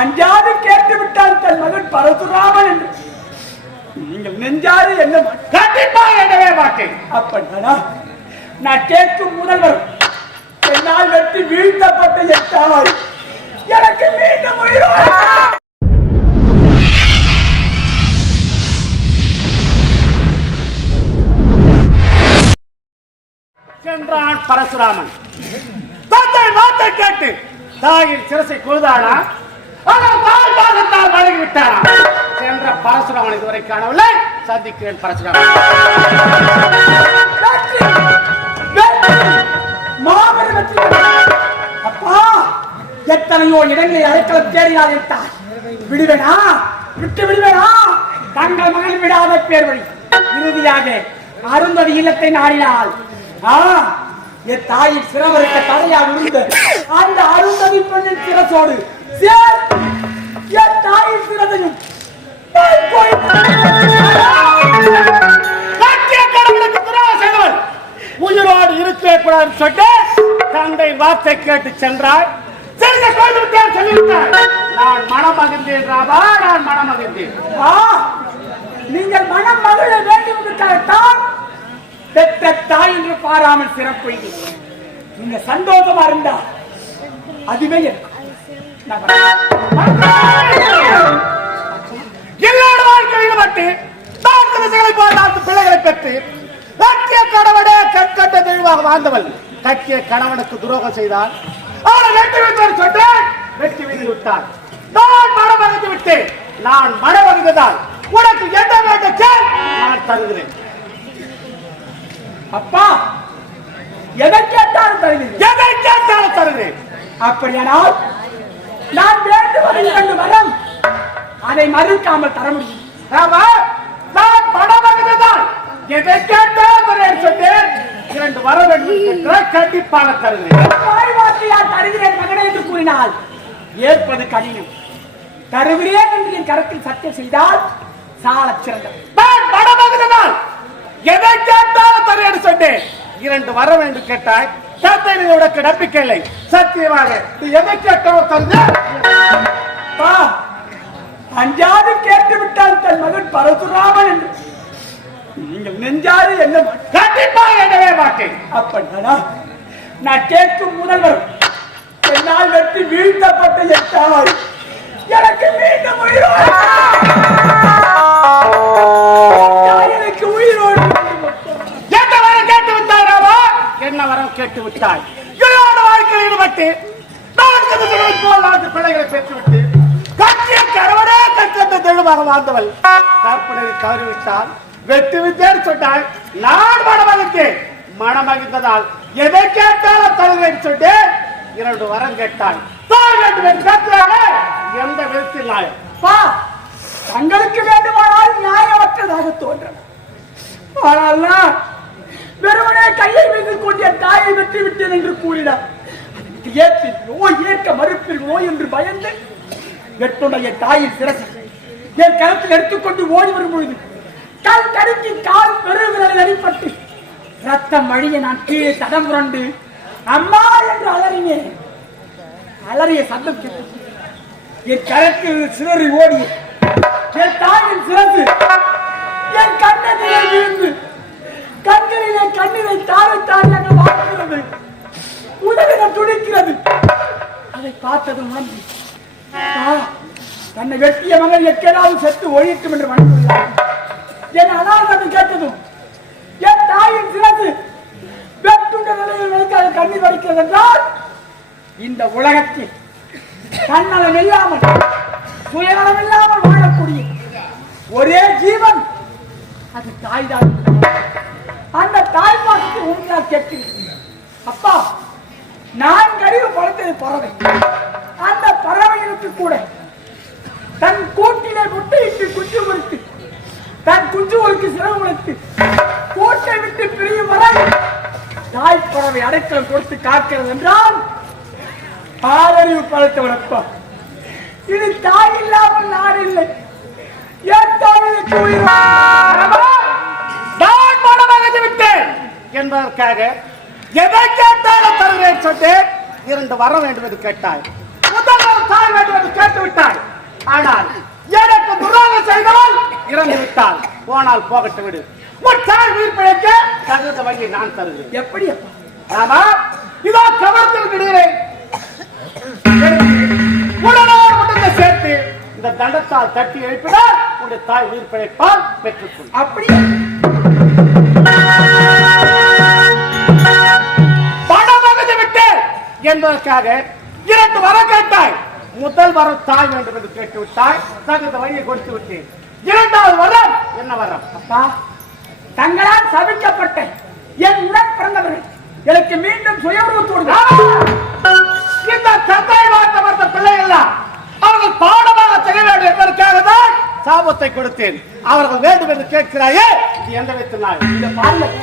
அஞ்சாது கேட்டு விட்டால் தன் மகன் பரசுராமன் என்று. நீங்கள் நெஞ்சாறு என்ன மாட்டீர்கள்? கண்டிப்பா எண்ணவே மாட்டேன். அப்படின்னா நான்? கேட்கும் முதல்வர் என்னால் வெற்றி வீழ்த்தப்பட்ட எட்டாவது எனக்கு மீண்டும் உயிரோடு சென்றான் பரசுராமன். சத்தம் கேட்டு தாயின் சிரசை கொழுதானா சென்ற பரசுராமன் இதுவரை காணவில்லை. சந்திக்கிறேன் பரசுராமன். அப்பா எத்தனையோ இடங்களில் அழைக்கலம் தேடினார் என்றார் விடுவேனா? விட்டு விடுவேனா? தங்கள் மகன் விடாத பேர் வழி இறுதியாக அருந்ததி இல்லத்தை நாடினாள். ஆ என் தாயின் சிறவருக்க தடையாக இருந்த அந்த அருந்ததி பெண்ணின் சிரசோடு சேர் என் தாயின் செய்தவன் உயிரோடு இருக்கவே கூடாது சொல்லிட்டு தந்தை வார்த்தை கேட்டு சென்றாய் செல்ல விட்டேன் சொல்லிவிட்டார் நான் மனம் மகிழ்ந்தேன் ராபா நான் மனம் மகிழ்ந்தேன். ஆ, நீங்கள் மனம் மகிழ வேண்டுவதற்காகத்தான் பெற்ற தாய் என்று பாராமல் சிறப்பு நீங்க சந்தோஷமா இருந்தா அதுவே எனக்கு. வாழ்க்கையில வரேன். என்னோட வாழ்க்கையில் ஈடுபட்டு நான்கு பார்த்து பிள்ளைகளை பெற்று கட்டிய கணவனே கற்கட்ட தெளிவாக வாழ்ந்தவள் கட்டிய கணவனுக்கு துரோகம் செய்தால் அவனை வெட்டி வைத்தார் சொல்ல வெட்டி வீதி விட்டார் நான் மனம் மகிழ்ந்து விட்டேன் நான் மனம் மகிழ்ந்ததால் உனக்கு என்ன வேண்டும் நான் தருகிறேன் அப்பா எதை கேட்டாலும் தருவீங்க எதை கேட்டாலும் தருகிறேன். அப்படியானால் நான் வேண்டுவதை இரண்டு வரம். அதை மறுக்காமல் தர முடியும். ராமா நான் மகிழ்ந்ததால் எதை கேட்டாலும் தருகிறேன் சொன்னேன். இரண்டு வர வேண்டும் கண்டிப்பாக தருகிறேன். வாய் வார்த்தையால் தருகிறேன் மகனே என்று கூறினால் ஏற்பது கடினம். தருகிறேன் என்று என் கருத்தில் சத்தியம் செய்தால் சாலச் சிறந்தது. நான் மனமகிழ்ந்தால் எதை கேட்டாலும் தரேன்னு சொன்னேன் இரண்டு வர வேண்டும் கேட்டாய். கேட்டேன் உனக்கு நம்பிக்கை இல்லை. சத்தியமாக நீ எதை கேட்டாலும் தந்து. அஞ்சாது கேட்டு விட்டால் தன் மகன் பரசுராமன் என்று. நீங்கள் நெஞ்சாறு என்ன கண்டிப்பாக எண்ணவே மாட்டேன். அப்படின்னா நான் கேட்கும் முதல்வர். என்னால் வெற்றி வீழ்த்தப்பட்ட எட்டாவது எனக்கு மீண்டும் உயிரோடு என்ன வரம் கேட்டு விட்டாய் என்னோட வாழ்க்கையில் ஈடுபட்டு நான்கு திசைகளை போல் நான்கு பிள்ளைகளை பெற்றுவிட்டு கட்சிய கணவனே கற்கத்த தெளிவாக வாழ்ந்தவள். கற்பனை தவறிவிட்டால் வெற்றி வித்தேன்னு சொன்னால் நான் மனமகிழ்ந்தேன் மனமகிழ்ந்ததால் எதை கேட்டாலும் தருகிறேன் சொல்லிட்டு இரண்டு வரம் கேட்டாள். தான் வேண்டும் என்று கேட்கிறானே எந்த விதத்தில் நாயம் தங்களுக்கு வேண்டுமானால் நியாயமற்றதாக தோன்றும் ஆனால் கையை வைத்துக் கொண்டு என் தாயை வெற்றி விட்டேன் என்று கூறினார். அதற்கு ஏற்க மறுப்பில் என்று பயந்து வெட்டுடைய தாயின் சிரசை என் கருத்தில் எடுத்துக்கொண்டு ஓடி வரும் பொழுது கல் கடுக்கி கால் பெருவிரலில் அடிப்பட்டு ரத்தம் வழிய நான் கீழே தடம் புரண்டு அம்மா என்று அலறினேன். அலறிய சத்தம் என் கரத்தில் சிதறி ஓடி என் தாயின் சிறந்து என் கண்ணத்திலே விழுந்து கண்களிலே கண்ணீரை தாரை தாரியாக வாழ்கிறது உதவிடம் துடிக்கிறது அதை பார்த்ததும் உணர்ந்து தன்னை வெட்டிய மகன் எக்கேதாவது செத்து ஒழிக்கும் என்று வணங்குகிறார் என் அனாதம் கேட்டதும் என் தாயின் சிறந்து வெட்டுண்ட நிலையில் வைக்காத கண்ணீர் வடிக்கிறது என்றால் இந்த உலகத்தில் தன்னலம் இல்லாமல் சுயநலம் இல்லாமல் வாழக்கூடிய ஒரே ஜீவன் அது தாய்தான். அந்த தாய் பாசத்தை அப்பா நான் அறிவு படைத்தது பறவை. அந்த பறவைகளுக்கு கூட தன் கூட்டிலே முட்டையிட்டு குஞ்சு பொறுத்து தன் குஞ்சுகளுக்கு சிறகு கொடுத்து கூட்டை விட்டு பிரியும் வரை தாய் பறவை அடைக்கலம் கொடுத்து காக்கிறது என்றால் ஆதரவு படைத்தவர் அப்பா. இது தாய் இல்லாமல் நான் இல்லை. என் தாய்க்கு உயிர் நான் மனமகிழ்ந்து விட்டேன். என்பதற்காக எதை கேட்டாலும் தருகிறேன் சொன்னேன் இரண்டு வரம் வேண்டும் என்று கேட்டாய். முதல் வரம் தாய் வேண்டும் என்று கேட்டு விட்டாய் ஆனால் எனக்கு துரோகம் செய்தவன் இறந்து விட்டால் போனால் போகட்டு விடு. உன் தாய் உயிர் பிழைக்க தகுந்த வழியை நான் தருகிறேன். எப்படி ஆமா இதோ கவர்த்தில் விடுகிறேன். உடனோடு உடனே சேர்த்து இந்த தண்டத்தால் தட்டி எழுப்பினால் உடைய தாய் உயிர் பிழைப்பால் பெற்றுக்கொள். அப்படி என்பதற்காக இரண்டு வரம் கேட்டாய். முதல் வரம் தாய் வேண்டும் என்று கேட்டு விட்டாய் தகுந்த வழியை கொடுத்து விட்டேன். இரண்டாவது வரம் என்ன வரம்? அப்பா தங்களால் சபிக்கப்பட்ட என் உடன் பிறந்தவர்கள் எனக்கு மீண்டும் சுய உருவத்தோடு இந்த தந்தை வார்த்த வந்த பிள்ளைகள் அவர்கள் பாடமாக செய்ய வேண்டும் என்பதற்காக தான் சாபத்தை கொடுத்தேன். அவர்கள் வேண்டும் என்று கேட்கிறாயே இது எந்த இந்த பாருங்கள்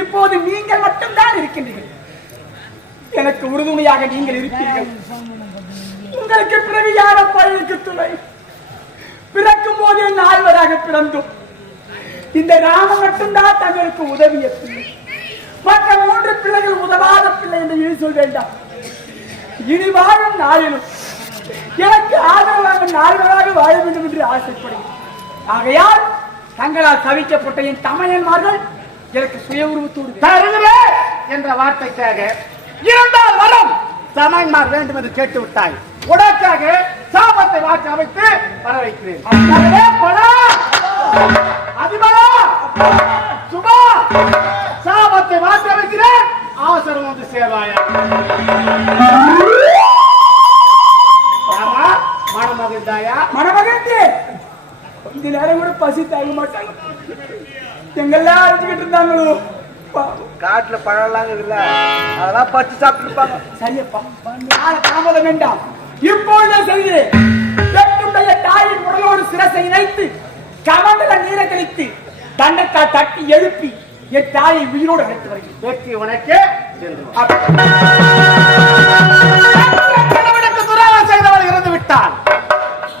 இப்போது நீங்கள் மட்டும்தான் இருக்கின்றீர்கள். எனக்கு உறுதுணையாக நீங்கள் இருப்பீர்கள் உங்களுக்கு பிறகு யாரப்பா எனக்கு துணை. பிறக்கும் போதே நால்வராக பிறந்தோம். இந்த ராம மட்டும்தான் தங்களுக்கு உதவிய பிள்ளை. மற்ற மூன்று பிள்ளைகள் உதவாத பிள்ளை என்று இனி சொல் வேண்டாம். இனி வாழும் நாளிலும் எனக்கு ஆதரவாக நால்வராக வாழ வேண்டும் என்று ஆசைப்படுகிறேன். ஆகையால் தங்களால் தவிக்கப்பட்ட என் தமையன்மார்கள் எனக்கு சுய உருவத்தோடு தருகிறேன் என்ற வார்த்தைக்காக இரண்டாவது வரம். சமன்மார் வேண்டும் என்று கேட்டு விட்டாய் உடற்காக சாபத்தை வாக்கு அமைத்து வர வைக்கிறேன் அதிபரா! சுபா! சாபத்தை மாற்றி அமைக்கிறேன். அவசரம் வந்து சேவாயா. ஆமா மனம் கொஞ்ச நேரம் கூட பசி தாங்க மாட்டாங்க. எங்கெல்லாம் அரைச்சுக்கிட்டு இருந்தாங்களோ? காட்டுல பழம்லாம் இருக்குல்ல? அதெல்லாம் பறிச்சு சாப்பிட்டு இருப்பாங்க சரியப்பா தாமதம் வேண்டாம். இப்பொழுதே செய்கிறேன் பெற்றுடைய தாயின் உடலோடு சிரசை இணைத்து கமண்டல நீரை கழித்து தண்டத்தால் தட்டி எழுப்பி என் தாயை உயிரோடு அழைத்து வருகிறேன். வெற்றி உனக்கு சென்று வா. அப்ப- கணவனுக்கு துரோகம் செய்தவள் இறந்து விட்டாள்.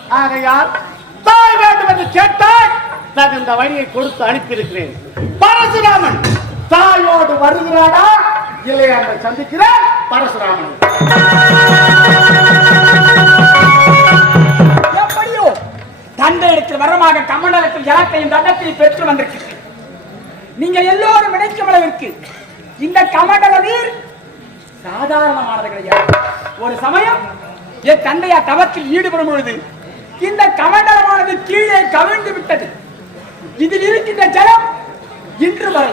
ஆகையால் தாய் வேண்டும் என்று கேட்டால் தகுந்த வழியை கொடுத்து அனுப்பியிருக்கிறேன். பரசுராமன் தாயோடு வருகிறானா? இல்லையா சந்திக்கிற பரசுராமன். எப்படியோ தந்தை இடத்தில் வரமாக கமண்டலத்தில் ஜலத்தையும் தண்டத்தையும் பெற்று வந்திருக்கிறேன். நீங்கள் எல்லோரும் நினைக்கும் அளவிற்கு இந்த கமண்டல நீர் சாதாரணமானது கிடையாது ஒரு சமயம் என் தந்தையா தவத்தில் ஈடுபடும் பொழுது இந்த கமண்டலமானது கீழே கவிழ்ந்து விட்டது. இதில் இருக்கின்ற ஜலம் இன்று வரை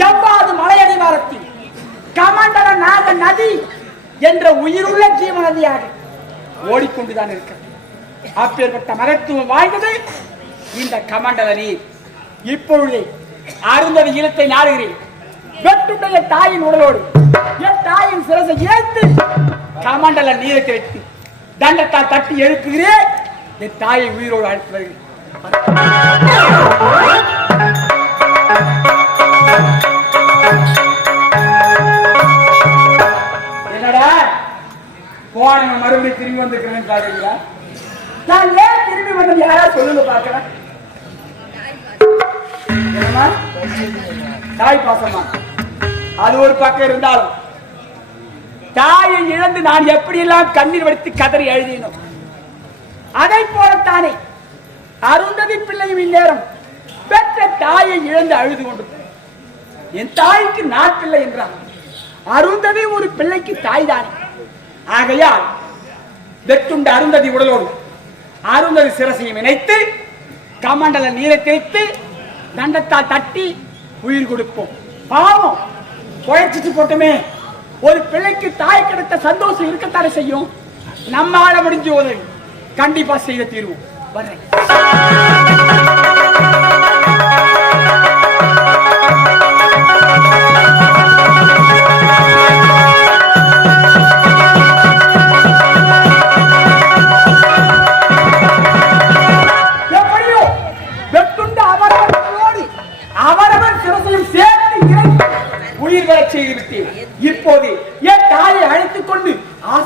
ஜவ்வாது மலையடிவாரத்தில் கமண்டல நாக நதி என்ற உயிருள்ள ஜீவ நதியாக ஓடிக்கொண்டுதான் இருக்கிறது. அப்பேற்பட்ட மகத்துவம் வாய்ந்தது இந்த கமண்டல நீர். இப்பொழுது அருந்ததி இனத்தை நாடுகிறேன். வெற்றுடைய தாயின் உடலோடு என் தாயின் சிரசை இழந்து கமண்டல நீரை வைத்து தண்டத்தால் தட்டி எழுப்புகிறேன். என் தாயை உயிரோடு அழைத்து வருகிறேன். திரும்பி வந்துக்கிறேன்னு பாக்குறீங்களா நான் ஏன் திரும்பி வந்தது யாரா சொல்லுங்க என்னம்மா? தாய் பாசமா அது ஒரு பக்கம் இருந்தாலும் தாயை இழந்து நான் எப்படியெல்லாம் கண்ணீர் வடித்து கதறி எழுதினோம் அதை போலத்தானே அருந்ததி பிள்ளையும் இந்நேரம் பெற்ற தாயை இழந்து அழுது கொண்டு என் தாய்க்கு நான் பிள்ளை என்றான் அருந்ததி ஒரு பிள்ளைக்கு தாய் தானே ஆகையால் வெட்டுண்ட அருந்ததி உடலோடு அருந்ததி சிரசையும் இணைத்து கமண்டல நீரை தேய்த்து தண்டத்தால் தட்டி உயிர் கொடுப்போம். பாவம்! குழைச்சிட்டு போட்டுமே. ஒரு பிள்ளைக்கு தாய் கிடைத்த சந்தோஷம் இருக்கத்தானே செய்யும்? நம்மால முடிஞ்ச உதவி. கண்டிப்பா செய்த தீர்வோம். வர்றேன்.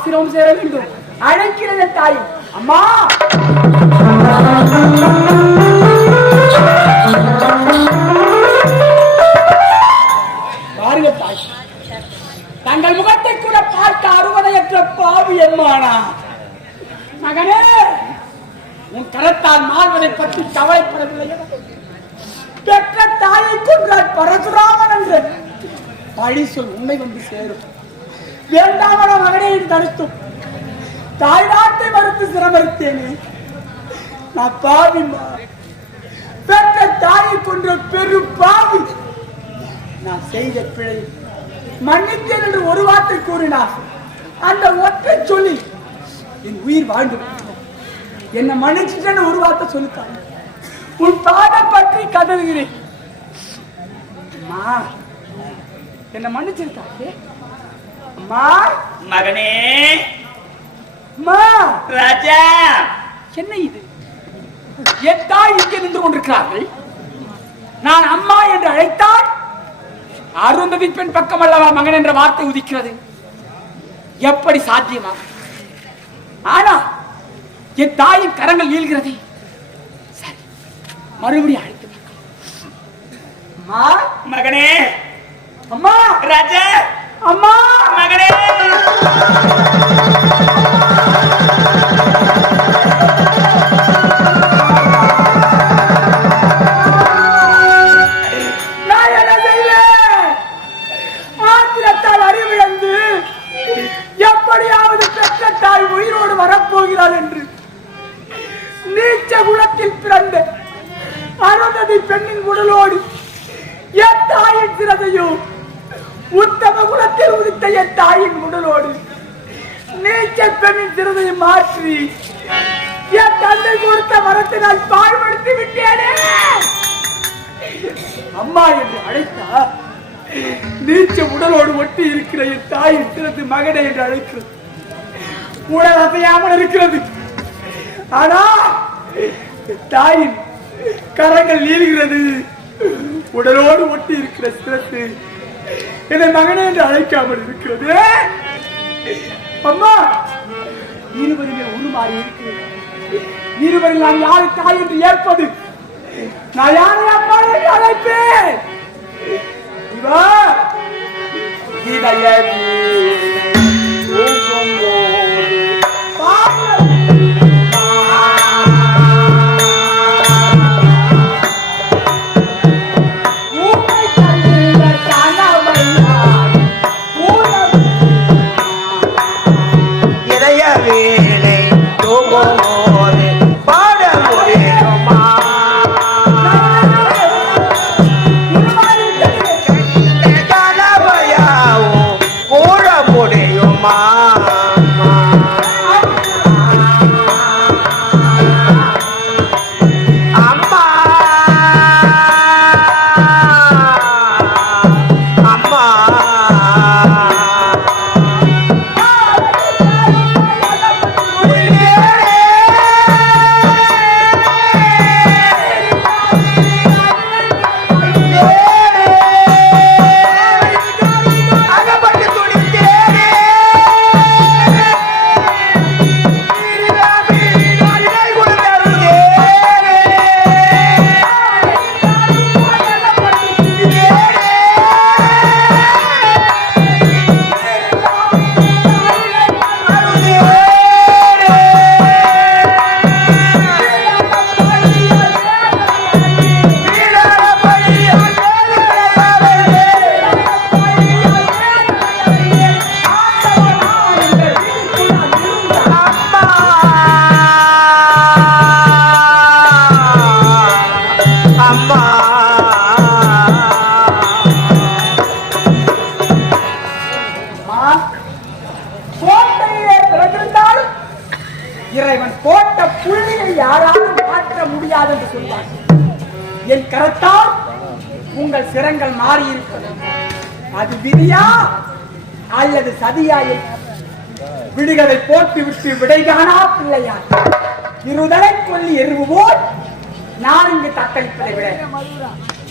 ஆசிரமம் சேர வேண்டும். அழைக்கிறது தாய். அம்மா! பாருங்க தாய். தங்கள் முகத்தை கூட பார்க்க அறுவடையற்ற பாவி எம்மானா மகனே உன் கரத்தால் மாறுவதை பற்றி கவலைப்படவில்லை பெற்ற தாயை கொன்றார் பரசுராமன் என்று. பழி சொல் உண்மை வந்து சேரும். வேண்டாமன மகனே தடுத்தும். தாய் நாட்டை மறுத்து சிரமரித்தேனே நான் பாவிமா பெற்ற தாயை கொன்ற பெரும் பாவி. நான் செய்த பிழை. மன்னித்தேன் என்று ஒரு வார்த்தை கூறினார். அந்த ஒற்றை சொல்லி என் உயிர் வாழ்ந்து என்னை மன்னிச்சுட்டேன்னு ஒரு வார்த்தை சொல்லித்தான் உன் பாதம் பற்றி கதறுகிறேன் அம்மா என்னை மன்னிச்சிருக்காங்க அம்மா. மகனே. அம்மா. ராஜா. என்ன இது? என் தாய் இங்கே நின்று கொண்டிருக்கிறார்கள். நான் அம்மா என்று அழைத்தால் அருந்ததி பெண் பக்கம் அல்லவா மகன் என்ற வார்த்தை உதிக்கிறது? எப்படி சாத்தியமா? ஆனா என் தாயின் கரங்கள் ஈழ்கிறது சரி மறுபடியும் அழைத்து மகனே. அம்மா. ராஜா. அம்மா! மகனே சிறதையை மாற்றி என் தந்தை கொடுத்த மரத்தை நான் பாழ்படுத்தி விட்டேனே. அம்மா என்று அழைத்தா நீச்ச உடலோடு ஒட்டி இருக்கிற என் தாய் இருக்கிறது மகனை என்று அழைக்கிறது. உடல் அசையாமல் இருக்கிறது. ஆனா தாயின் கரங்கள் நீள்கிறது. உடலோடு ஒட்டி இருக்கிற சிறப்பு என்னை மகனே என்று அழைக்காமல் இருக்கிறது. அம்மா இருவருமே உருமாறி இருக்கிறேன் இருவரில் நான் யாரு தாய் என்று ஏற்பது? நான் யாரை அப்பா என்று அழைப்பேன்? இவா இதயமே யாராலும் மாற்ற முடியாது என்று சொல்வார் என் கரத்தால் உங்கள் சிரங்கள் மாறியிருக்கிறது. அது விதியா அல்லது சதியா என்று விடுகளை போட்டு விட்டு விடை காணா பிள்ளையா? இருதலை கொல்லி எருவுவோர் நான் இங்கு தத்தளிப்பதை விட.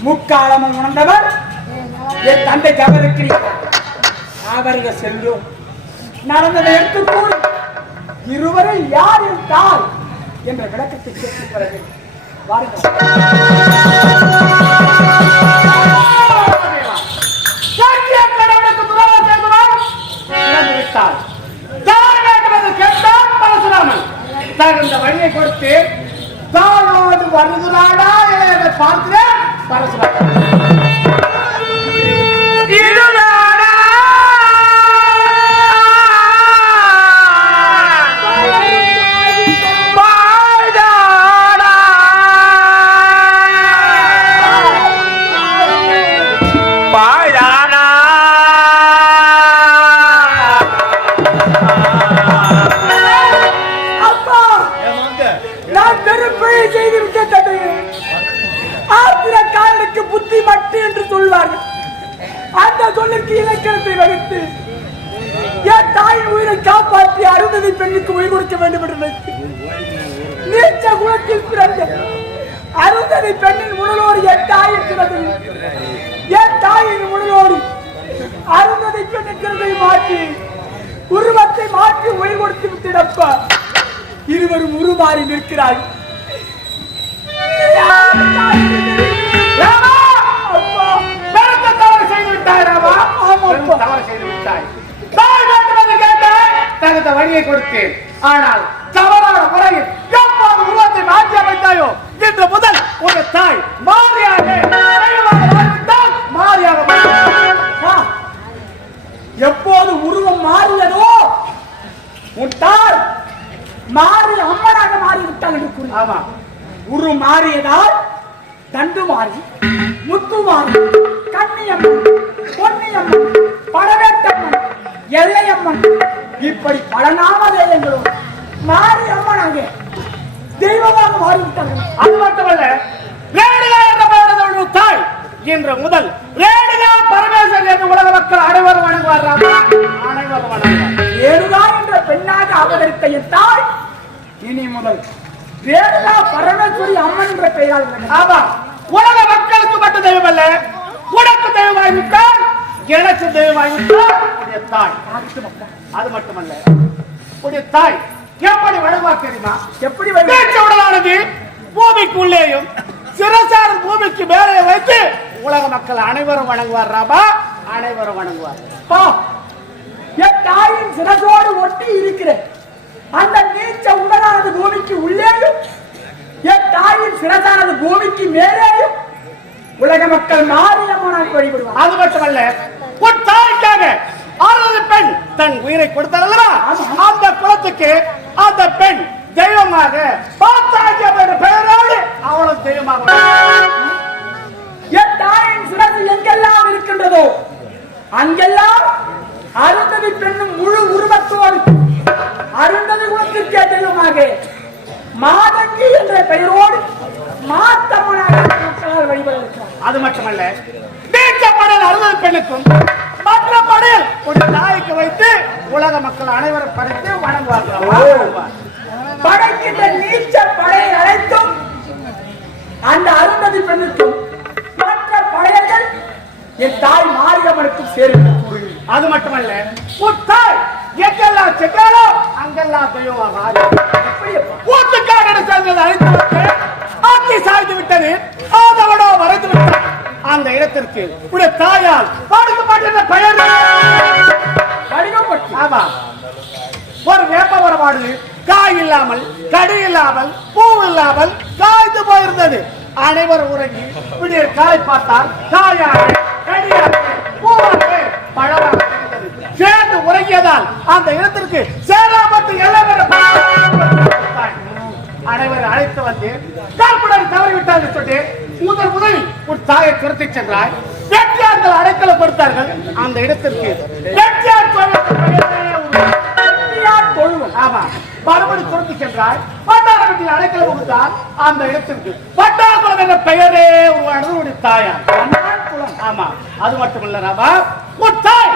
முக்காலமும் உணர்ந்தவர் என் தந்தை ஜபருக்கிறீர்கள் அவர்கள் செல்லும். நடந்ததை எடுத்து கூறி இருவரை யார் இருந்தால் என்ற விளக்கத்தை கேட்டுக் கொள்ள வேண்டும் தகுந்த வழியை கொடுத்து தாளோடு வருகிறாடா என பார்க்கிறேன் பரசுராமன் மாற்றி உயிர் கொடுத்து விட்டிடப்பா. இருவரும் உருமாறி நிற்கிறார்கள். தகுந்த வழியை கொடுத்தேன். ஆனால் தவறான முறையில் மாற்றி அமைத்தாயோ இன்று முதல் உங்க தாய் மாறியாக மாறியாக எப்போது உருவம் மாறியதோ தாய் மாறி அம்மனாக மாறிவிட்டாள் என்று ஆமா. உரு மாறியதால் தண்டு மாறி முத்து மாறி கன்னியம்மன் பொன்னியம்மன் படவேட்டம்மன் எல்லையம்மன். இப்படி பல நாமதேயங்களும் மாறி அம்மனாக தெய்வமாக மாறிவிட்டார்கள். அது மட்டுமல்ல ரேணுகா என்ற பெயருடைய தாய். இன்று முதல் ரேணுகா பரமேஸ்வரன் என்று உலக மக்கள் அனைவரும் வணங்குவார் ராமா அனைவரும் வணங்குவார் ரேணுகா என்ற பெண்ணாக என் தாய் இனி முதல் ரேணுகா பரமேஸ்வரி அம்மன் என்ற பெயரால். ஆமா. உலக மக்களுக்கு மட்டும் தெய்வம் அல்ல உனக்கு தெய்வமாய் விட்டால் எனக்கு தெய்வமாய் விட்டால் உடைய தாய். அது மட்டுமல்ல உடைய தாய் எப்படி வழங்குவா தெரியுமா? எப்படி உடலானது பூமிக்கு உள்ளேயும் சிறசார் பூமிக்கு மேலே வைத்து உலக மக்கள் அனைவரும் வணங்குவார் ராமா அனைவரும் வணங்குவார். பா. என் தாயின் சிறகோடு ஒட்டி இருக்கிற அந்த நீச்ச உடலானது பூமிக்கு உள்ளேயும் என் தாயின் சிறசானது பூமிக்கு மேலேயும் உலக மக்கள் மாரியம்மனாக வழிபடுவார். அது மட்டுமல்ல உன் தாய்க்காக ஆறாவது பெண் தன் உயிரை கொடுத்தாள் அல்லவா அந்த குலத்துக்கு அந்த பெண் தெய்வமாக பாத்தாஜி என்ற பெயரோடு அவளும் தெய்வமாக என் தாயின் சிறகு எங்கெல்லாம் இருக்கின்றதோ அங்கெல்லாம் அருந்ததி பெண்ணும் முழு உருவத்தோடு அருந்ததி குலத்திற்கே தெய்வமாக மாதங்கி என்ற பெயரோடு இருக்கிறார் அது மட்டுமல்ல நீக்கப்படல் அறுபது பெண்ணுக்கும் மற்ற படையில் ஒரு தாய்க்கு வைத்து உலக மக்கள் அனைவரும் படைத்து வணங்குவார்கள் வணங்குவார். படைக்கின்ற நீச்ச படையை அழைத்தும் அந்த அருந்ததி பெண்ணுக்கும் என் தாய் மாரியம்மனுக்கும் சேரும் அது மட்டுமல்ல உன் தாய் எங்கெல்லாம் சென்றாலோ அங்கெல்லாம் தெய்வமாக ஆடி. ஊத்துக்காரனை சேர்ந்தது அழைத்து ஆக்கி சாய்ந்து விட்டது ஆதவனோ மறைந்து விட்டார் அந்த இடத்திற்கு உடைய தாயால் பாடுக்கப்பட்ட பெயர். வடிவப்பட்டு ஆமா. ஒரு வேப்ப மரமானது காய் இல்லாமல் கடி இல்லாமல் பூ இல்லாமல் காய்ந்து போயிருந்தது. அனைவரும் உறங்கி விடிய காலை பார்த்தால் காயாக சேர்ந்து உறங்கியதால் அந்த இடத்திற்கு சேராமத்து எல்லாம் அனைவரும் அழைத்து வந்து தவறிவிட்டார் என்று சொல்லி முதல் உன் தாயை துரத்தி சென்றாய். அடைக்கல கொடுத்தார்கள் அந்த இடத்திற்கு பெயரே வெற்றியார் ஆமா. மறுபடி துரத்தி சென்றாய். பட்டார அடைக்கல கொடுத்தால் அந்த இடத்திற்கு பட்டாக்குளம் என்ற பெயரே உருவானது உடைய தாயார். ஆமா அது மட்டுமல்ல ராமா உன் தாய்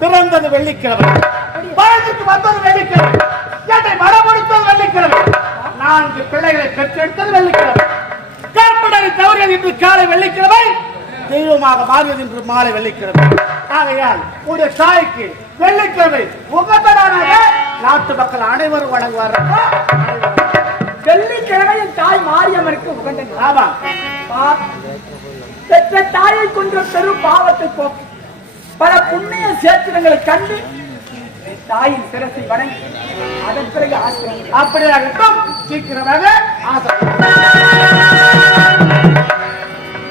பிறந்தது வெள்ளிக்கிழமை. வயதுக்கு வந்தது வெள்ளிக்கிழமை. என்னை மரமடுத்தது வெள்ளிக்கிழமை. நான்கு பிள்ளைகளை பெற்றெடுத்தது வெள்ளிக்கிழமை. கற்பனை தவறியது இன்று காலை வெள்ளிக்கிழமை. தெய்வமாக மாறியது இன்று மாலை வெள்ளிக்கிழமை. ஆகையால் உடைய தாய்க்கு வெள்ளிக்கிழமை உகந்ததானாக நாட்டு மக்கள் அனைவரும் வணங்குவார்கள் வெள்ளிக்கிழமை என் தாய் மாரியம்மனுக்கு உகந்தது. ஆமா. பெற்ற தாயை கொன்ற பெரும் பாவத்தை போக்கு பல புண்ணிய சேத்திரங்களை கண்டு தாயின் சிரசை வணங்கி அதன் பிறகு ஆசிரியர் அப்படியாகட்டும் சீக்கிரமாக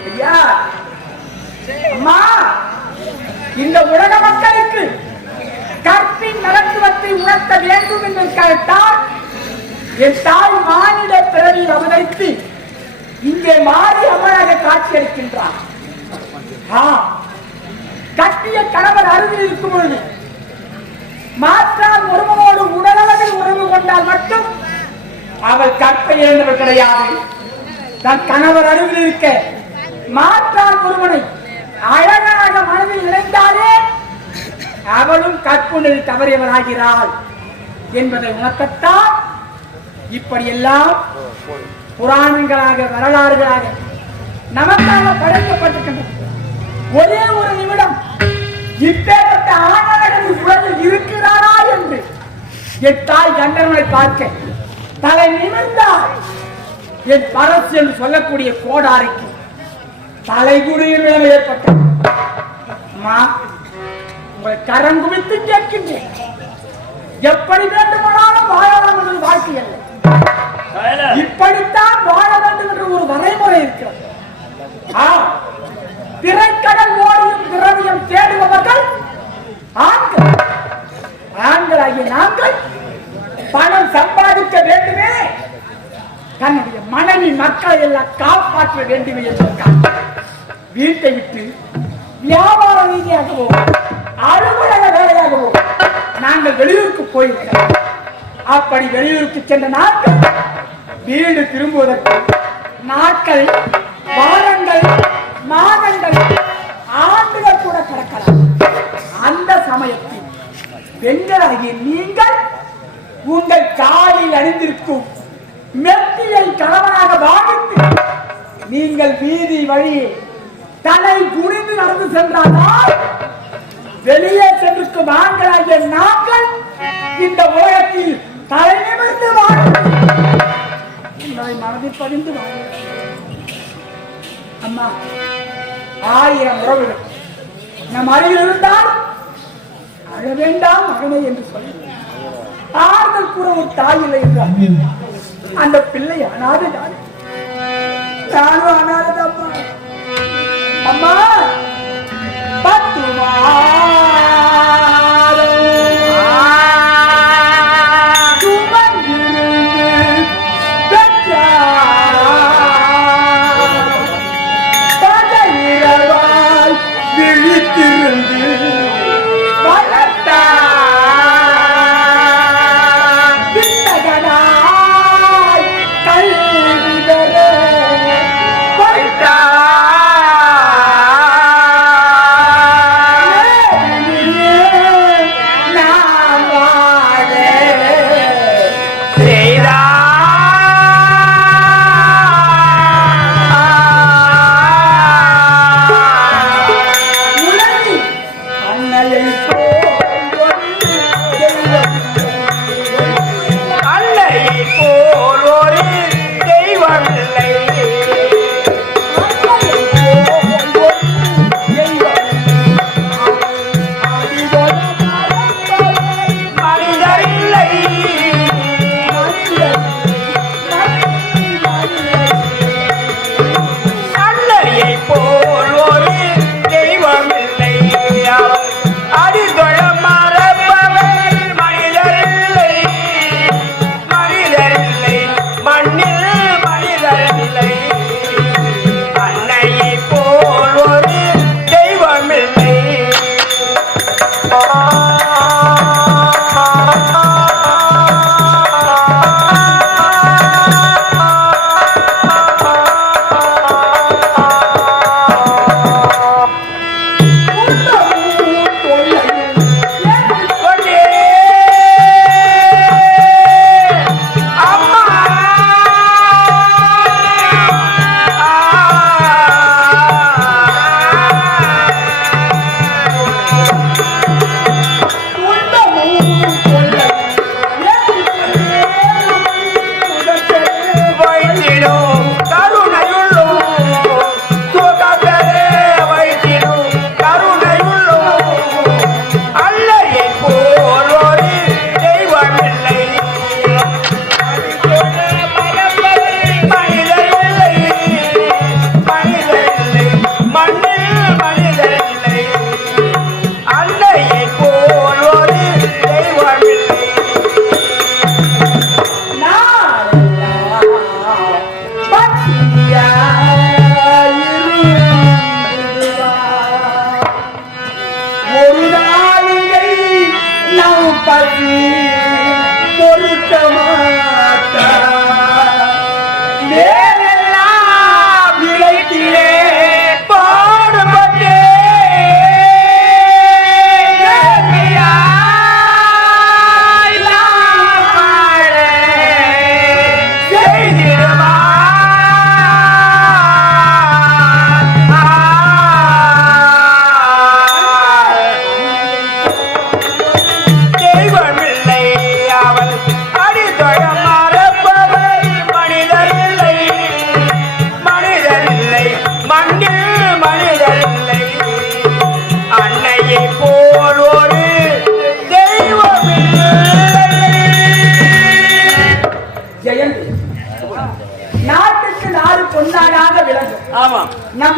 ஐயா அம்மா இந்த உலக மக்களுக்கு கற்பின் நலத்துவத்தை உணர்த்த வேண்டும் கேட்டால் என் தாய் மானிட பிறவியில் அவதரித்து இங்கே மாறி அமராக காட்சியளிக்கின்றார். ஆ, கட்டிய கணவர் அருகில் இருக்கும் பொழுது மாற்றான் ஒருவனோடு உடலளவில் உறவு கொண்டால் மட்டும் அவள் கற்பை இழந்தவர் கிடையாது. தன் கணவர் அருகில் இருக்க மாற்றான் ஒருவனை அழகாக மனதில் இணைந்தாலே அவளும் கற்புணரில் தவறியவளாகிறாள் என்பதை உணர்த்தத்தான் இப்படியெல்லாம் புராணங்களாக வரலாறுகளாக நமக்காக படைக்கப்பட்டிருக்கின்றன. ஒரே ஒரு நிமிடம் இப்பேற்பட்ட ஆணவன் உலகில் இருக்கிறாரா என்று எட்டாய் தாய் கண்டவனை பார்க்க தலை நிமிர்ந்தார் என் பரசு என்று சொல்லக்கூடிய கோடாரிக்கு தலைகுடியில் வேலை ஏற்பட்டது. அம்மா உங்களை கரம் குவித்து கேட்கின்றேன். எப்படி வேண்டுமானாலும் வாழலாம் என்பது வாழ்க்கை அல்ல. இப்படித்தான் வாழ வேண்டும் என்ற ஒரு வரைமுறை இருக்கிறது. திரைக்கடல் ஓடியும் திரவியம் தேடுபவர்கள் ஆண்கள். ஆண்களாகிய நாங்கள் பணம் சம்பாதிக்க வேண்டுமே. தன்னுடைய மனைவி மக்களை எல்லாம் காப்பாற்ற வேண்டுமே என்பதற்காக. வீட்டை விட்டு வியாபார ரீதியாகவோ அலுவலக வேலையாகவோ நாங்கள் வெளியூருக்கு போயிருக்கிறோம். அப்படி வெளியூருக்கு சென்ற நாட்கள் வீடு திரும்புவதற்கு நாட்கள் வாரங்கள் மாதங்கள் ஆண்டுகள் கூட கடக்கலாம். அந்த சமயத்தில் பெண்களாகிய நீங்கள் உங்கள் காலில் அணிந்திருக்கும் மெத்தியை கணவனாக பாவித்து நீங்கள் வீதி வழியே தலை குனிந்து நடந்து சென்றால் வெளியே சென்றிருக்கும் ஆண்களாகிய நாட்கள் இந்த உலக தலை நிமிர்ந்து வாழும் மனதில் பதிந்து அம்மா ஆயிரம் உறவுகள். நம் அருகில் இருந்தால் அழ வேண்டாம் மகனே என்று சொல்லி. ஆறுதல் கூற ஒரு தாய் இல்லை என்றார் அந்த பிள்ளை அனாதைதான் நானும் அனாதைதாம்மா. அம்மா பத்துமா?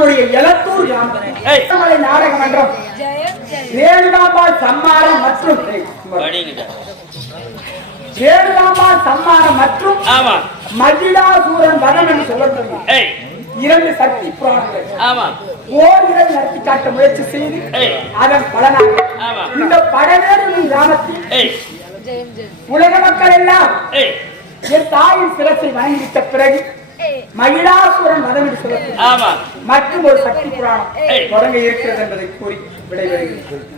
நம்முடைய எலத்தூர் யாமலை நாடக மன்றம். வேலுகாம்பாள் சம்மாரம் மற்றும் வேலுகாம்பாள் சம்மாரம் மற்றும் மகிழாசூரன் வனம் என்று சொல்லப்படுகிறது இரண்டு சக்தி புராணங்கள். ஆமா. ஓர் நடத்தி காட்ட முயற்சி செய்து அதன் பலனாக இந்த படவேறு கிராமத்தில் உலக மக்கள் எல்லாம் என் தாயின் சிரத்தை வணங்கிவிட்ட பிறகு மகிழாசுரன் வதம் என்று சொல்லக்கூடிய ஆமா. மற்றும் ஒரு சக்தி புராணம். தொடங்க இருக்கிறது என்பதை கூறி விடைபெறுகிறேன்.